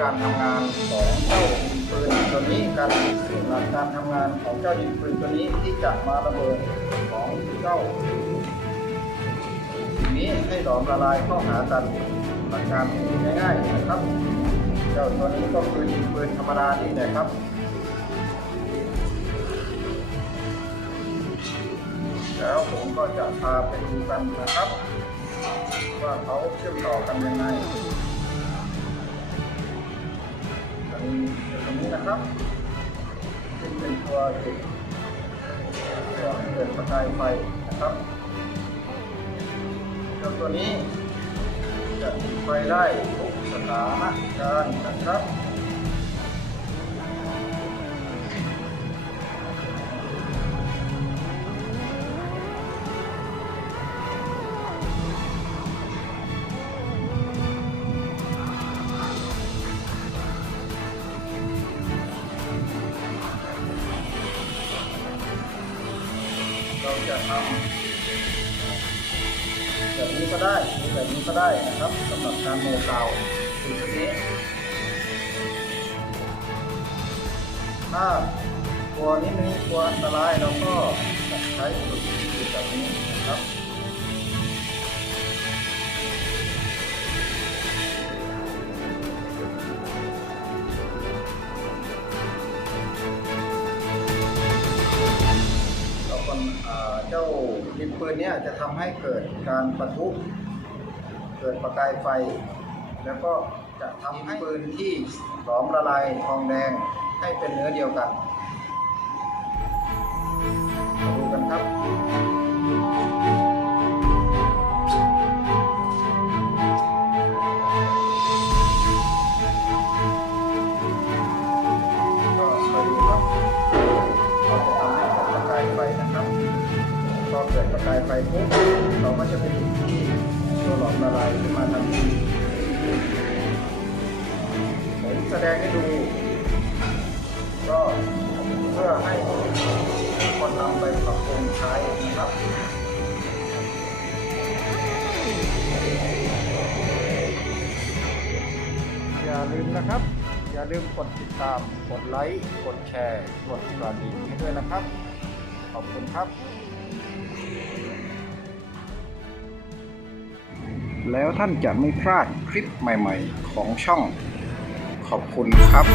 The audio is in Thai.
การทำงานของเจ้ายิงปืนตัวนี้กันซึ่งหลักการทำงานของเจ้ายิงปืนตัวนี้ที่จะมาระเบิดของเจ้าสิ่งนี้ให้หลอมละลายเข้าหากันหลักการง่ายๆนะครับ เจ้าตัวนี้ก็คือยิงปืนธรรมดานี่แหละครับแล้วผมก็จะพาไปดูกันนะครับ ว่าเขาเชื่อมต่อกันยังไง นะครับซึ่งเป็นตัวจุดตัวเกิดประกายไฟนะครับเจ้าตัวนี้จะติดไฟได้ทุกสถานการณ์นะครับ จะทำแบบนี้ก็ได้หรือแบบนี้ก็ได้นะครับสำหรับการโมเกาคือชุดนี้ถ้ากลัวนิดนึงกลัวอันตรายเราก็ใช้ จ้าดินปืนเนี่ยจะทำให้เกิดการประทุเกิดประกายไฟ แล้วก็จะทำให้ปืนที่หลอมละลายทองแดงให้เป็นเนื้อเดียวกัน อเกิดประกายไฟปุ๊บเราก็จะไปดูที่ตัวหลอมละลายขึ้นมาทันทีผมแสดงให้ดู ก็เพื่อให้คนนำไปปรับปรุงใช้นะครับอย่าลืมนะครับ อย่าลืมกดติดตาม กดไลค์ กดแชร์ กดกระดิ่งให้ด้วยนะครับ ขอบคุณครับ แล้วท่านจะไม่พลาดคลิปใหม่ๆของช่อง ขอบคุณครับ